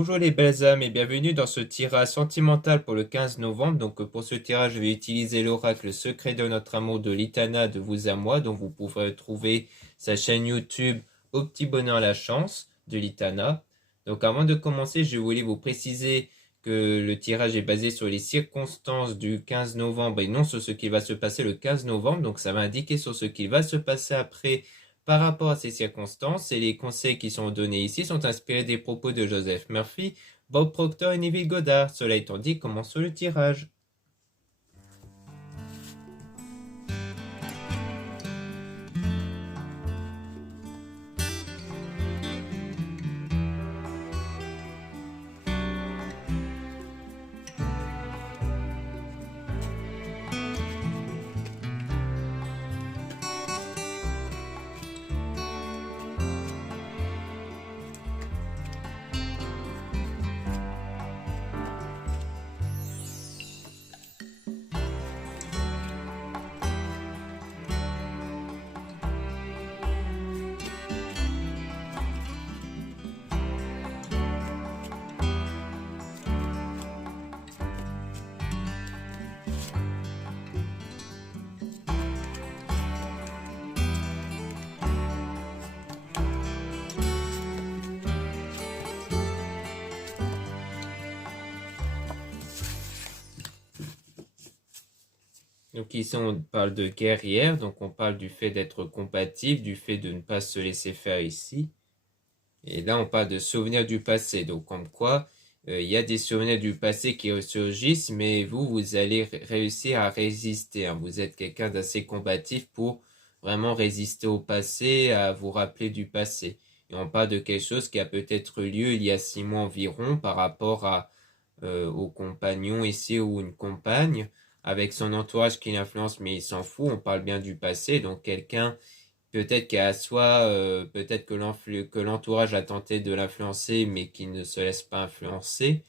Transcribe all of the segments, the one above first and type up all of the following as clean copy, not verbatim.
Bonjour les belles âmes et bienvenue dans ce tirage sentimental pour le 15 novembre. Donc pour ce tirage, je vais utiliser l'oracle secret de notre amour de l'Itana de vous à moi, dont vous pourrez trouver sa chaîne YouTube Au petit bonheur la chance de l'Itana. Donc avant de commencer, je voulais vous préciser que le tirage est basé sur les circonstances du 15 novembre et non sur ce qui va se passer le 15 novembre. Donc ça va indiquer sur ce qui va se passer après par rapport à ces circonstances, et les conseils qui sont donnés ici sont inspirés des propos de Joseph Murphy, Bob Proctor et Neville Goddard. Cela étant dit, commençons le tirage. Donc ici on parle de guerrière, donc on parle du fait d'être compatible, du fait de ne pas se laisser faire ici. Et là on parle de souvenirs du passé, donc comme quoi il y a des souvenirs du passé qui ressurgissent, mais vous allez réussir à résister, hein. Vous êtes quelqu'un d'assez combatif pour vraiment résister au passé, à vous rappeler du passé. Et on parle de quelque chose qui a peut-être eu lieu il y a 6 mois environ par rapport au compagnon ici ou une compagne avec son entourage qui l'influence, mais il s'en fout. On parle bien du passé, donc quelqu'un peut-être qu'à soi, peut-être que l'entourage a tenté de l'influencer, mais qui ne se laisse pas influencer.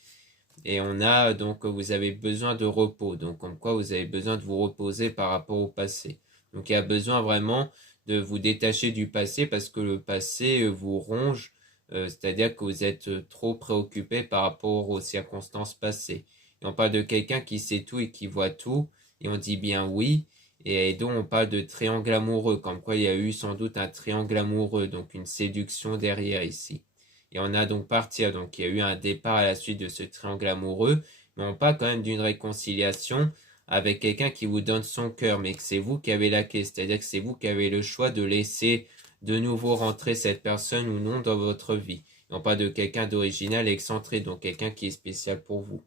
Et on a donc, vous avez besoin de repos, donc comme quoi vous avez besoin de vous reposer par rapport au passé. Donc il y a besoin vraiment de vous détacher du passé parce que le passé vous ronge, c'est-à-dire que vous êtes trop préoccupé par rapport aux circonstances passées. Et on parle de quelqu'un qui sait tout et qui voit tout, et on dit bien oui, et donc on parle de triangle amoureux, comme quoi il y a eu sans doute un triangle amoureux, donc une séduction derrière ici. Et on a donc partir, donc il y a eu un départ à la suite de ce triangle amoureux, mais on parle quand même d'une réconciliation avec quelqu'un qui vous donne son cœur, mais que c'est vous qui avez la clé, c'est-à-dire que c'est vous qui avez le choix de laisser de nouveau rentrer cette personne ou non dans votre vie. Et on parle de quelqu'un d'original et excentré, donc quelqu'un qui est spécial pour vous.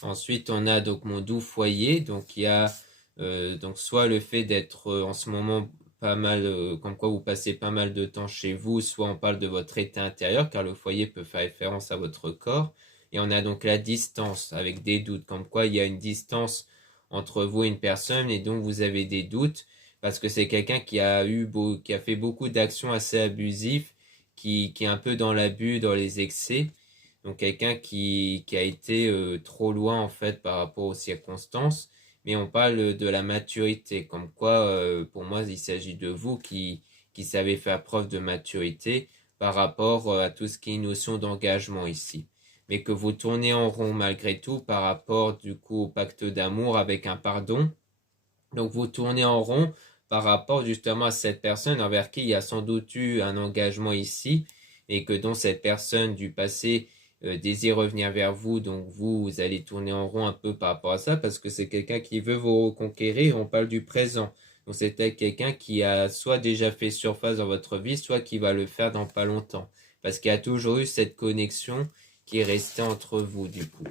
Ensuite, on a donc mon doux foyer, donc il y a donc soit le fait d'être en ce moment pas mal, comme quoi vous passez pas mal de temps chez vous, soit on parle de votre état intérieur, car le foyer peut faire référence à votre corps. Et on a donc la distance, avec des doutes, comme quoi il y a une distance entre vous et une personne, et donc vous avez des doutes, parce que c'est quelqu'un qui a fait beaucoup d'actions assez abusives, qui est un peu dans l'abus, dans les excès. Donc quelqu'un qui a été trop loin en fait par rapport aux circonstances, mais on parle de la maturité, comme quoi pour moi il s'agit de vous qui savez faire preuve de maturité par rapport à tout ce qui est notion d'engagement ici. Mais que vous tournez en rond malgré tout par rapport du coup au pacte d'amour avec un pardon. Donc vous tournez en rond par rapport justement à cette personne envers qui il y a sans doute eu un engagement ici et que dont cette personne du passé désire revenir vers vous. Donc vous allez tourner en rond un peu par rapport à ça parce que c'est quelqu'un qui veut vous reconquérir. On parle du présent. Donc c'est quelqu'un qui a soit déjà fait surface dans votre vie, soit qui va le faire dans pas longtemps. Parce qu'il y a toujours eu cette connexion qui est restée entre vous du coup.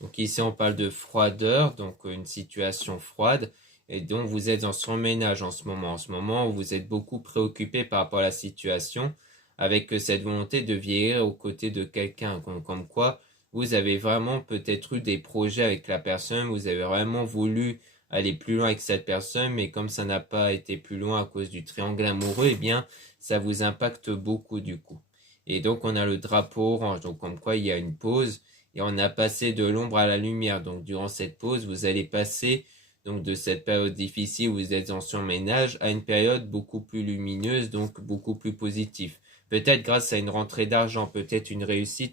Donc ici on parle de froideur, donc une situation froide, et donc vous êtes en surménage en ce moment. En ce moment, vous êtes beaucoup préoccupé par rapport à la situation, avec cette volonté de vieillir aux côtés de quelqu'un, comme quoi vous avez vraiment peut-être eu des projets avec la personne, vous avez vraiment voulu aller plus loin avec cette personne, mais comme ça n'a pas été plus loin à cause du triangle amoureux, eh bien, ça vous impacte beaucoup du coup. Et donc, on a le drapeau orange, donc comme quoi il y a une pause, et on a passé de l'ombre à la lumière. Donc, durant cette pause, vous allez passer donc de cette période difficile où vous êtes en surménage à une période beaucoup plus lumineuse, donc beaucoup plus positive. Peut-être grâce à une rentrée d'argent, peut-être une réussite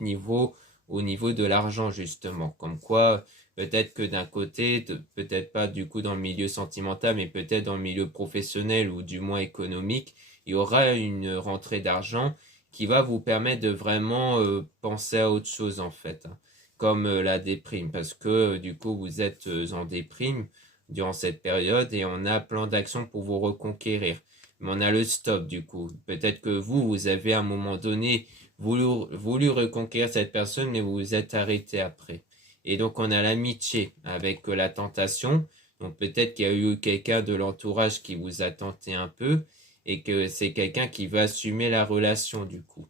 au niveau de l'argent justement. Comme quoi, peut-être que d'un côté, peut-être pas du coup dans le milieu sentimental, mais peut-être dans le milieu professionnel ou du moins économique, il y aura une rentrée d'argent qui va vous permettre de vraiment penser à autre chose en fait, hein, comme la déprime, parce que du coup vous êtes en déprime durant cette période et on a plein d'actions pour vous reconquérir. Mais on a le stop du coup. Peut-être que vous avez à un moment donné voulu reconquérir cette personne, mais vous vous êtes arrêté après. Et donc on a l'amitié avec la tentation. Donc peut-être qu'il y a eu quelqu'un de l'entourage qui vous a tenté un peu et que c'est quelqu'un qui va assumer la relation du coup.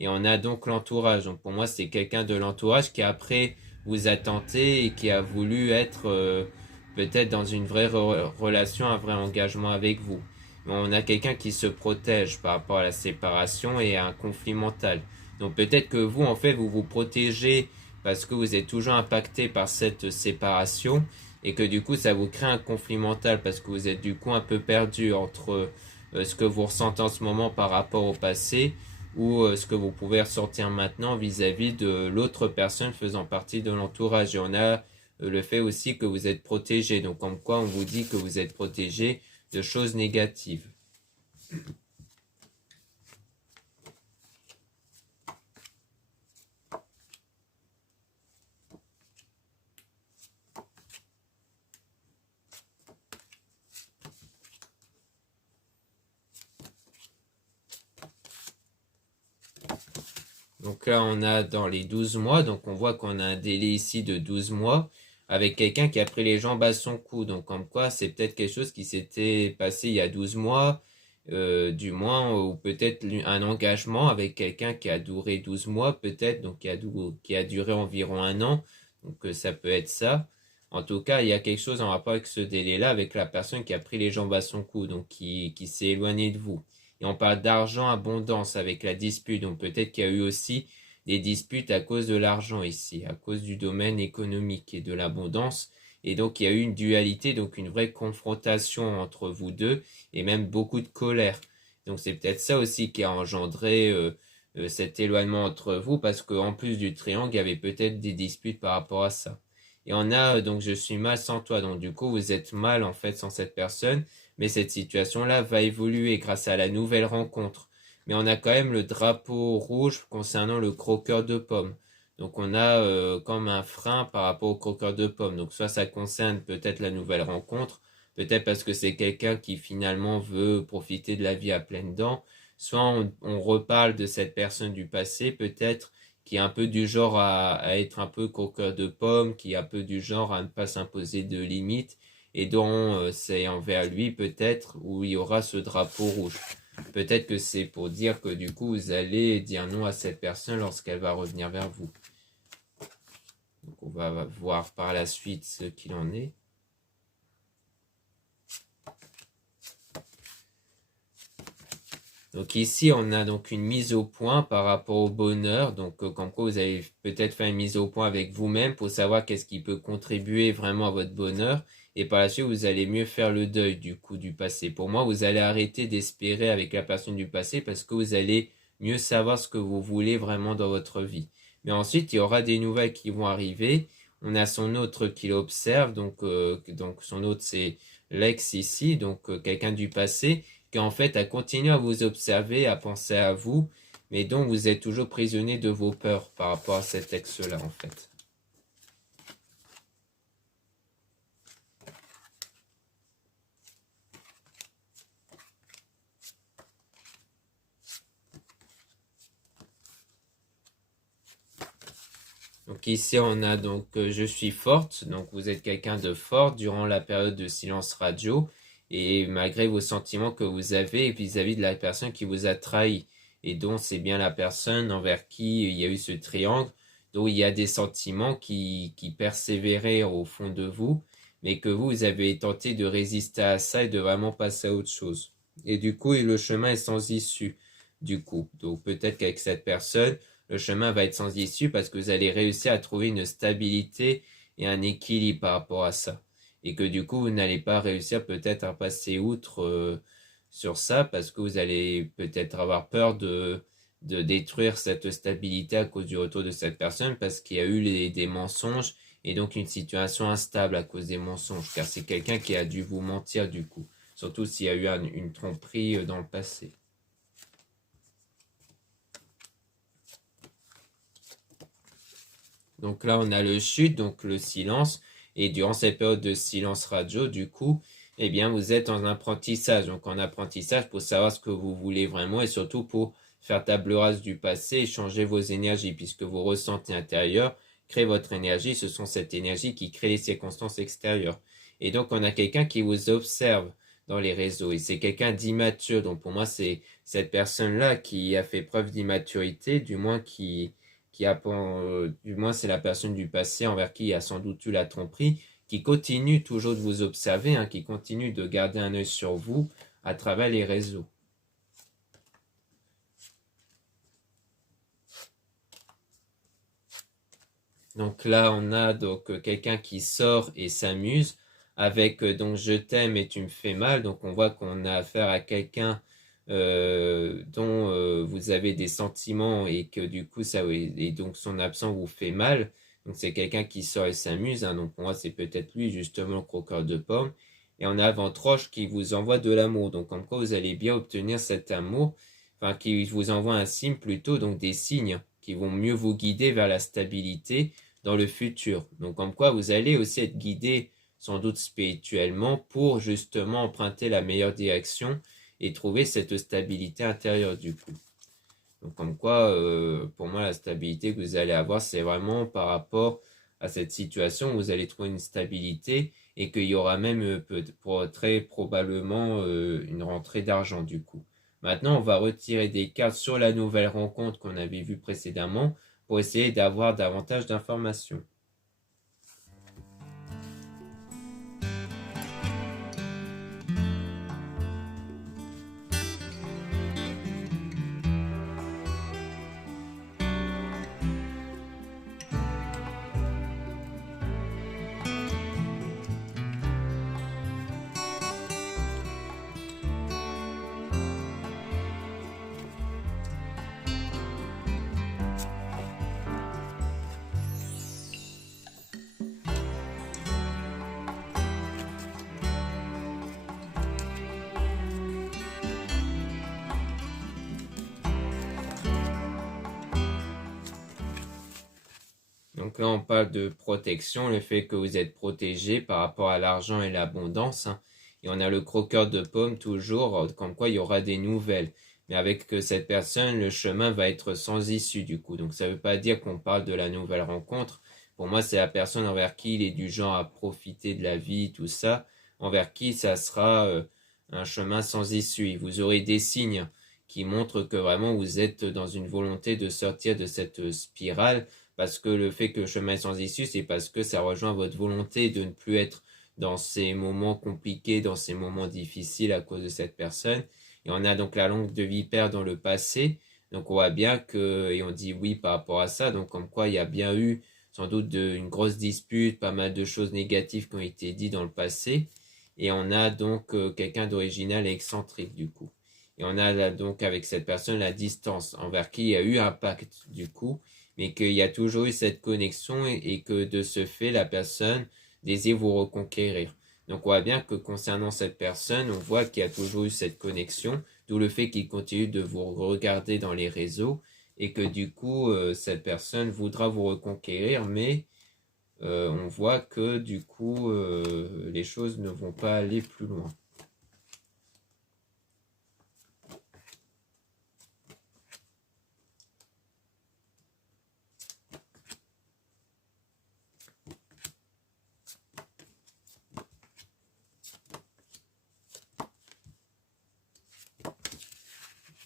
Et on a donc l'entourage. Donc pour moi c'est quelqu'un de l'entourage qui après vous a tenté et qui a voulu être peut-être dans une vraie relation, un vrai engagement avec vous. On a quelqu'un qui se protège par rapport à la séparation et à un conflit mental. Donc peut-être que vous, en fait, vous vous protégez parce que vous êtes toujours impacté par cette séparation et que du coup, ça vous crée un conflit mental parce que vous êtes du coup un peu perdu entre ce que vous ressentez en ce moment par rapport au passé ou ce que vous pouvez ressortir maintenant vis-à-vis de l'autre personne faisant partie de l'entourage. Et on a le fait aussi que vous êtes protégé. Donc comme quoi on vous dit que vous êtes protégé de choses négatives. Donc là, on a dans les 12 mois, donc on voit qu'on a un délai ici de 12 mois avec quelqu'un qui a pris les jambes à son cou. Donc comme quoi, c'est peut-être quelque chose qui s'était passé il y a 12 mois, du moins, ou peut-être un engagement avec quelqu'un qui a duré 12 mois, peut-être, donc qui a duré environ un an. Donc ça peut être ça. En tout cas, il y a quelque chose en rapport avec ce délai-là, avec la personne qui a pris les jambes à son cou, donc qui s'est éloignée de vous. Et on parle d'argent abondance avec la dispute. Donc peut-être qu'il y a eu aussi des disputes à cause de l'argent ici, à cause du domaine économique et de l'abondance. Et donc il y a eu une dualité, donc une vraie confrontation entre vous deux et même beaucoup de colère. Donc c'est peut-être ça aussi qui a engendré cet éloignement entre vous parce qu'en plus du triangle, il y avait peut-être des disputes par rapport à ça. Et on a donc je suis mal sans toi. Donc du coup vous êtes mal en fait sans cette personne. Mais cette situation-là va évoluer grâce à la nouvelle rencontre. Mais on a quand même le drapeau rouge concernant le croqueur de pommes. Donc on a comme un frein par rapport au croqueur de pommes. Donc soit ça concerne peut-être la nouvelle rencontre, peut-être parce que c'est quelqu'un qui finalement veut profiter de la vie à pleines dents, soit on reparle de cette personne du passé, peut-être qui est un peu du genre à être un peu croqueur de pommes, qui est un peu du genre à ne pas s'imposer de limites et dont c'est envers lui peut-être où il y aura ce drapeau rouge. Peut-être que c'est pour dire que du coup vous allez dire non à cette personne lorsqu'elle va revenir vers vous. Donc on va voir par la suite ce qu'il en est. Donc ici on a donc une mise au point par rapport au bonheur. Donc comme quoi vous allez peut-être faire une mise au point avec vous-même pour savoir qu'est-ce qui peut contribuer vraiment à votre bonheur. Et par la suite, vous allez mieux faire le deuil du coup du passé. Pour moi, vous allez arrêter d'espérer avec la personne du passé parce que vous allez mieux savoir ce que vous voulez vraiment dans votre vie. Mais ensuite, il y aura des nouvelles qui vont arriver. On a son autre qui l'observe. Donc son autre, c'est l'ex ici, donc quelqu'un du passé qui en fait a continué à vous observer, à penser à vous, mais dont vous êtes toujours prisonnier de vos peurs par rapport à cet ex-là en fait. Donc ici on a donc je suis forte, donc vous êtes quelqu'un de fort durant la période de silence radio et malgré vos sentiments que vous avez vis-à-vis de la personne qui vous a trahi. et dont c'est bien la personne envers qui il y a eu ce triangle, dont il y a des sentiments qui persévéraient au fond de vous, mais que vous avez tenté de résister à ça et de vraiment passer à autre chose. Et du coup, le chemin est sans issue, du coup. Donc peut-être qu'avec cette personne, le chemin va être sans issue parce que vous allez réussir à trouver une stabilité et un équilibre par rapport à ça. Et que du coup, vous n'allez pas réussir peut-être à passer outre sur ça parce que vous allez peut-être avoir peur de détruire cette stabilité à cause du retour de cette personne parce qu'il y a eu des mensonges et donc une situation instable à cause des mensonges, car c'est quelqu'un qui a dû vous mentir du coup, surtout s'il y a eu une tromperie dans le passé. Donc là, on a le chute, donc le silence, et durant cette période de silence radio, du coup, eh bien, vous êtes en apprentissage. Donc en apprentissage pour savoir ce que vous voulez vraiment et surtout pour faire table rase du passé et changer vos énergies, puisque vos ressentis intérieurs créent votre énergie. Ce sont cette énergie qui crée les circonstances extérieures. Et donc, on a quelqu'un qui vous observe dans les réseaux et c'est quelqu'un d'immature. Donc pour moi, c'est cette personne-là qui a fait preuve d'immaturité, du moins du moins c'est la personne du passé envers qui il y a sans doute eu la tromperie, qui continue toujours de vous observer, hein, qui continue de garder un œil sur vous à travers les réseaux. Donc là, on a donc quelqu'un qui sort et s'amuse avec donc je t'aime et tu me fais mal. Donc on voit qu'on a affaire à quelqu'un dont vous avez des sentiments et que du coup ça et donc son absence vous fait mal. Donc c'est quelqu'un qui sort et s'amuse, hein. Donc pour moi c'est peut-être lui justement le croqueur de pommes. Et on a Ventroche qui vous envoie de l'amour. Donc comme quoi vous allez bien obtenir cet amour, enfin qui vous envoie un signe plutôt, donc des signes qui vont mieux vous guider vers la stabilité dans le futur. Donc comme quoi vous allez aussi être guidé sans doute spirituellement pour justement emprunter la meilleure direction et trouver cette stabilité intérieure du coup. Donc comme quoi, pour moi, la stabilité que vous allez avoir, c'est vraiment par rapport à cette situation où vous allez trouver une stabilité et qu'il y aura même très probablement une rentrée d'argent du coup. Maintenant, on va retirer des cartes sur la nouvelle rencontre qu'on avait vue précédemment pour essayer d'avoir davantage d'informations. Donc là, on parle de protection, le fait que vous êtes protégé par rapport à l'argent et l'abondance, hein. Et on a le croqueur de pommes toujours, comme quoi il y aura des nouvelles. Mais avec cette personne, le chemin va être sans issue du coup. Donc ça ne veut pas dire qu'on parle de la nouvelle rencontre. Pour moi, c'est la personne envers qui il est du genre à profiter de la vie, tout ça, envers qui ça sera un chemin sans issue. Vous aurez des signes qui montrent que vraiment vous êtes dans une volonté de sortir de cette spirale parce que le fait que le chemin est sans issue, c'est parce que ça rejoint votre volonté de ne plus être dans ces moments compliqués, dans ces moments difficiles à cause de cette personne. Et on a donc la langue de vipère dans le passé. Donc on voit bien que, et on dit oui par rapport à ça, donc comme quoi il y a bien eu sans doute une grosse dispute, pas mal de choses négatives qui ont été dites dans le passé. Et on a donc quelqu'un d'original et excentrique du coup. Et on a là, donc avec cette personne la distance envers qui il y a eu un pacte du coup, mais qu'il y a toujours eu cette connexion et que de ce fait, la personne désire vous reconquérir. Donc on voit bien que concernant cette personne, on voit qu'il y a toujours eu cette connexion, d'où le fait qu'il continue de vous regarder dans les réseaux et que du coup, cette personne voudra vous reconquérir, mais on voit que du coup, les choses ne vont pas aller plus loin.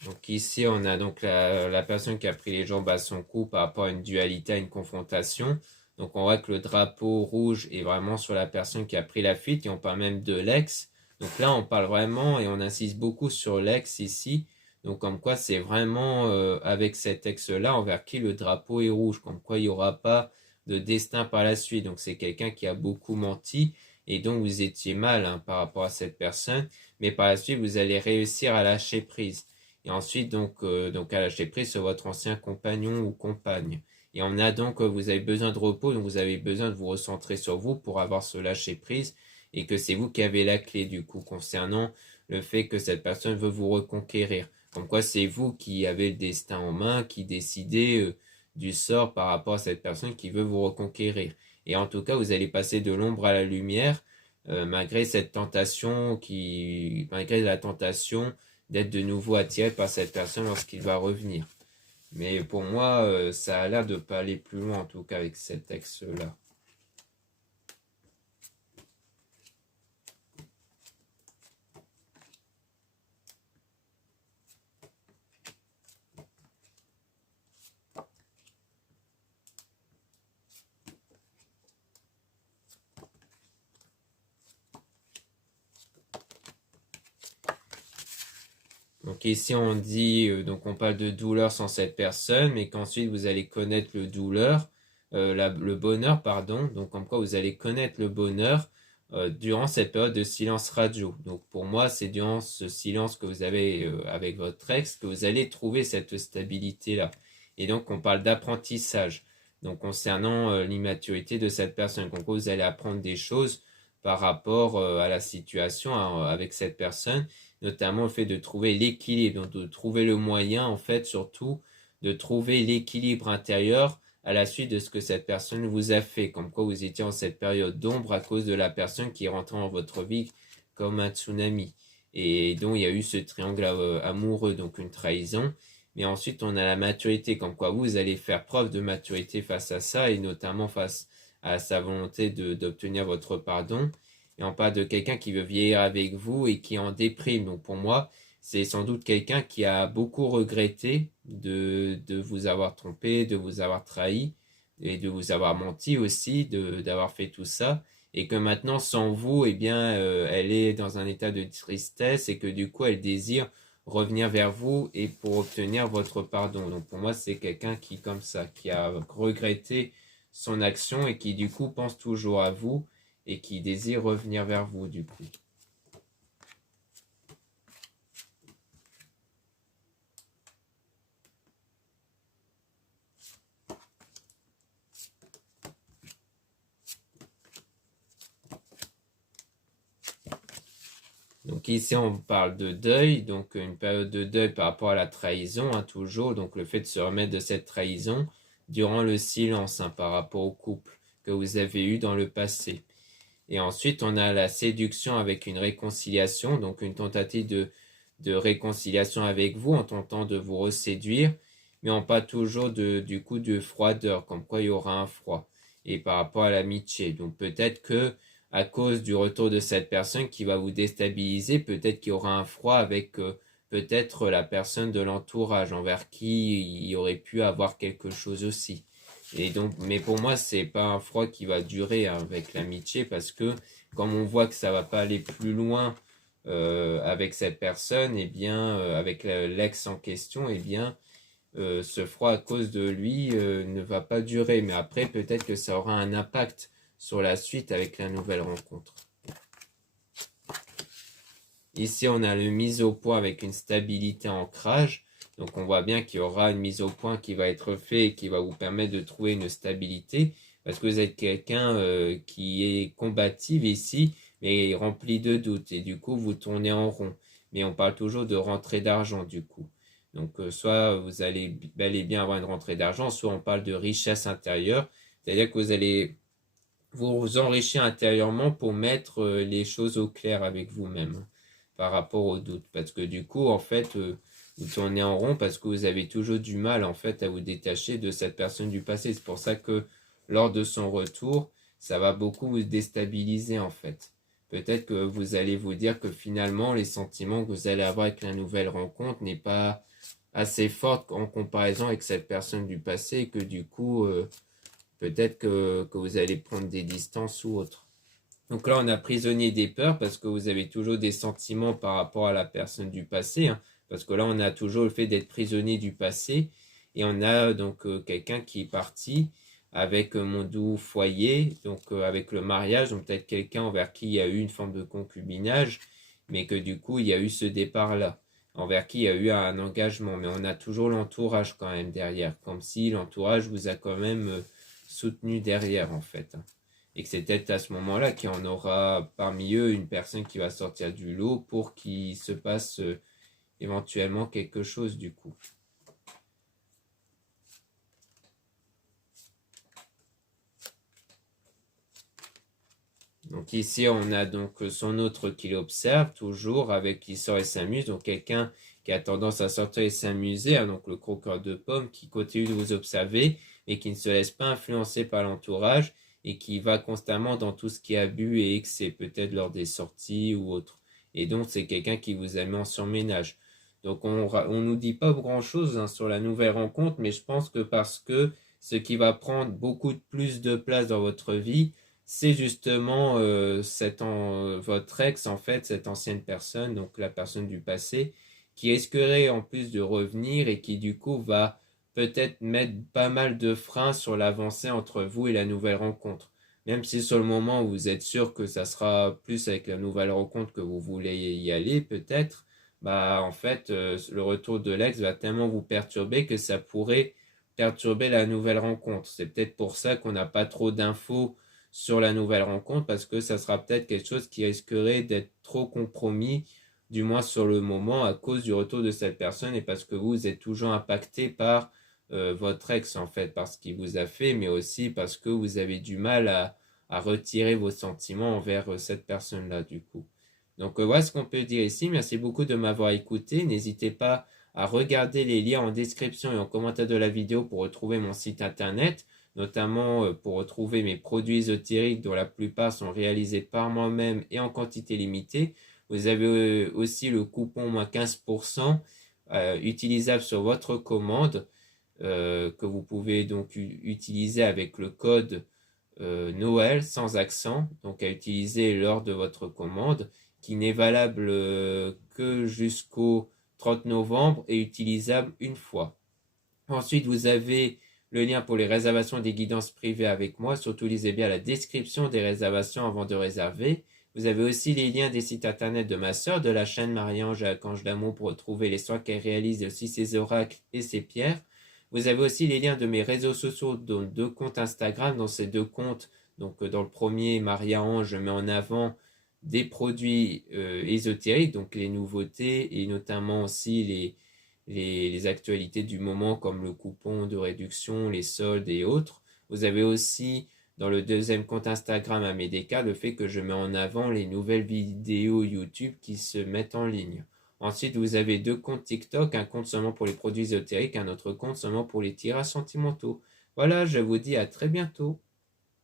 Donc Donc ici, on a donc la personne qui a pris les jambes à son cou par rapport à une dualité, à une confrontation. Donc on voit que le drapeau rouge est vraiment sur la personne qui a pris la fuite et on parle même de l'ex. Donc là, on parle vraiment et on insiste beaucoup sur l'ex ici. Donc comme quoi c'est vraiment avec cet ex-là envers qui le drapeau est rouge. Comme quoi il n'y aura pas de destin par la suite. Donc c'est quelqu'un qui a beaucoup menti et donc vous étiez mal hein, par rapport à cette personne. Mais par la suite, vous allez réussir à lâcher prise. Et ensuite, donc à lâcher prise sur votre ancien compagnon ou compagne. Et on a donc, vous avez besoin de repos, donc vous avez besoin de vous recentrer sur vous pour avoir ce lâcher prise et que c'est vous qui avez la clé du coup concernant le fait que cette personne veut vous reconquérir. Comme quoi c'est vous qui avez le destin en main, qui décidez du sort par rapport à cette personne qui veut vous reconquérir. Et en tout cas, vous allez passer de l'ombre à la lumière malgré cette tentation malgré la tentation d'être de nouveau attiré par cette personne lorsqu'il va revenir. Mais pour moi, ça a l'air de pas aller plus loin, en tout cas avec cet ex-là. Donc ici on dit, donc on parle de douleur sans cette personne, mais qu'ensuite vous allez connaître le bonheur, pardon. Donc comme quoi vous allez connaître le bonheur durant cette période de silence radio. Donc pour moi c'est durant ce silence que vous avez avec votre ex que vous allez trouver cette stabilité-là. Et donc on parle d'apprentissage. Donc concernant l'immaturité de cette personne, donc vous allez apprendre des choses par rapport à la situation hein, avec cette personne notamment le fait de trouver l'équilibre, donc de trouver le moyen, en fait, surtout, de trouver l'équilibre intérieur à la suite de ce que cette personne vous a fait, comme quoi vous étiez en cette période d'ombre à cause de la personne qui est rentrée dans votre vie comme un tsunami. Et donc, il y a eu ce triangle amoureux, donc une trahison. Mais ensuite, on a la maturité, comme quoi vous allez faire preuve de maturité face à ça, et notamment face à sa volonté d'obtenir votre pardon. Et on parle de quelqu'un qui veut vieillir avec vous et qui est en déprime. Donc pour moi, c'est sans doute quelqu'un qui a beaucoup regretté de vous avoir trompé, de vous avoir trahi et de vous avoir menti aussi, d'avoir fait tout ça. Et que maintenant, sans vous, eh bien, elle est dans un état de tristesse et que du coup, elle désire revenir vers vous et pour obtenir votre pardon. Donc pour moi, c'est quelqu'un qui, comme ça, qui a regretté son action et qui du coup pense toujours à vous et qui désire revenir vers vous du coup. Donc ici on parle de deuil, donc une période de deuil par rapport à la trahison, hein, toujours, donc le fait de se remettre de cette trahison durant le silence hein, par rapport au couple que vous avez eu dans le passé. Et ensuite, on a la séduction avec une réconciliation, donc une tentative de réconciliation avec vous en tentant de vous reséduire, mais on parle toujours du coup de froideur, comme quoi il y aura un froid. Et par rapport à l'amitié, donc peut-être que à cause du retour de cette personne qui va vous déstabiliser, peut-être qu'il y aura un froid avec peut-être la personne de l'entourage envers qui il y aurait pu avoir quelque chose aussi. Et donc, mais pour moi, c'est pas un froid qui va durer hein, avec l'amitié parce que comme on voit que ça va pas aller plus loin avec cette personne, et bien avec l'ex en question, et bien ce froid à cause de lui ne va pas durer. Mais après, peut-être que ça aura un impact sur la suite avec la nouvelle rencontre. Ici, on a le mise au point avec une stabilité ancrage. Donc, on voit bien qu'il y aura une mise au point qui va être faite et qui va vous permettre de trouver une stabilité. Parce que vous êtes quelqu'un qui est combatif ici, mais rempli de doutes. Et du coup, vous tournez en rond. Mais on parle toujours de rentrée d'argent, du coup. Donc, soit vous allez bel et bien avoir une rentrée d'argent, soit on parle de richesse intérieure. C'est-à-dire que vous allez vous enrichir intérieurement pour mettre les choses au clair avec vous-même par rapport aux doutes. Parce que du coup, en fait, vous tournez en rond parce que vous avez toujours du mal, en fait, à vous détacher de cette personne du passé. C'est pour ça que lors de son retour, ça va beaucoup vous déstabiliser, en fait. Peut-être que vous allez vous dire que finalement, les sentiments que vous allez avoir avec la nouvelle rencontre n'est pas assez forte en comparaison avec cette personne du passé et que du coup, peut-être que vous allez prendre des distances ou autre. Donc là, on a prisonnier des peurs parce que vous avez toujours des sentiments par rapport à la personne du passé, hein, parce que là, on a toujours le fait d'être prisonnier du passé et on a donc quelqu'un qui est parti avec mon doux foyer, donc avec le mariage, donc peut-être quelqu'un envers qui il y a eu une forme de concubinage, mais que du coup, il y a eu ce départ-là, envers qui il y a eu un engagement, mais on a toujours l'entourage quand même derrière, comme si l'entourage vous a quand même soutenu derrière en fait, hein. Et que c'est peut-être à ce moment-là qu'il y en aura parmi eux une personne qui va sortir du lot pour qu'il se passe éventuellement quelque chose du coup. Donc ici on a donc son autre qui l'observe toujours avec qui sort et s'amuse, donc quelqu'un qui a tendance à sortir et s'amuser, hein, donc le croqueur de pommes qui continue de vous observer et qui ne se laisse pas influencer par l'entourage et qui va constamment dans tout ce qui est abus et excès, peut-être lors des sorties ou autre. Et donc c'est quelqu'un qui vous a mis en surménage. Donc on nous dit pas grand-chose, hein, sur la nouvelle rencontre, mais je pense que parce que ce qui va prendre beaucoup plus de place dans votre vie, c'est justement votre ex, en fait, cette ancienne personne, donc la personne du passé, qui risquerait en plus de revenir et qui du coup va peut-être mettre pas mal de freins sur l'avancée entre vous et la nouvelle rencontre. Même si sur le moment vous êtes sûr que ça sera plus avec la nouvelle rencontre que vous voulez y aller, peut-être, bah en fait, le retour de l'ex va tellement vous perturber que ça pourrait perturber la nouvelle rencontre. C'est peut-être pour ça qu'on n'a pas trop d'infos sur la nouvelle rencontre parce que ça sera peut-être quelque chose qui risquerait d'être trop compromis, du moins sur le moment, à cause du retour de cette personne et parce que vous êtes toujours impacté par votre ex en fait, par ce qu'il vous a fait, mais aussi parce que vous avez du mal à retirer vos sentiments envers cette personne-là du coup. Donc voilà ce qu'on peut dire ici. Merci beaucoup de m'avoir écouté. N'hésitez pas à regarder les liens en description et en commentaire de la vidéo pour retrouver mon site internet, notamment pour retrouver mes produits ésotériques dont la plupart sont réalisés par moi-même et en quantité limitée. Vous avez aussi le coupon moins 15% utilisable sur votre commande que vous pouvez donc utiliser avec le code Noël sans accent, donc à utiliser lors de votre commande, qui n'est valable que jusqu'au 30 novembre et utilisable une fois. Ensuite, vous avez le lien pour les réservations des guidances privées avec moi. Surtout, lisez bien la description des réservations avant de réserver. Vous avez aussi les liens des sites internet de ma sœur, de la chaîne Marie-Ange Archange d'Amour pour retrouver les soins qu'elle réalise et aussi ses oracles et ses pierres. Vous avez aussi les liens de mes réseaux sociaux, dont 2 comptes Instagram. Dans ces 2 comptes, donc dans le premier, Marie-Ange, je mets en avant des produits ésotériques, donc les nouveautés et notamment aussi les actualités du moment comme le coupon de réduction, les soldes et autres. Vous avez aussi dans le deuxième compte Instagram Amédéca le fait que je mets en avant les nouvelles vidéos YouTube qui se mettent en ligne. Ensuite, vous avez 2 comptes TikTok, un compte seulement pour les produits ésotériques, un autre compte seulement pour les tirages sentimentaux. Voilà, je vous dis à très bientôt.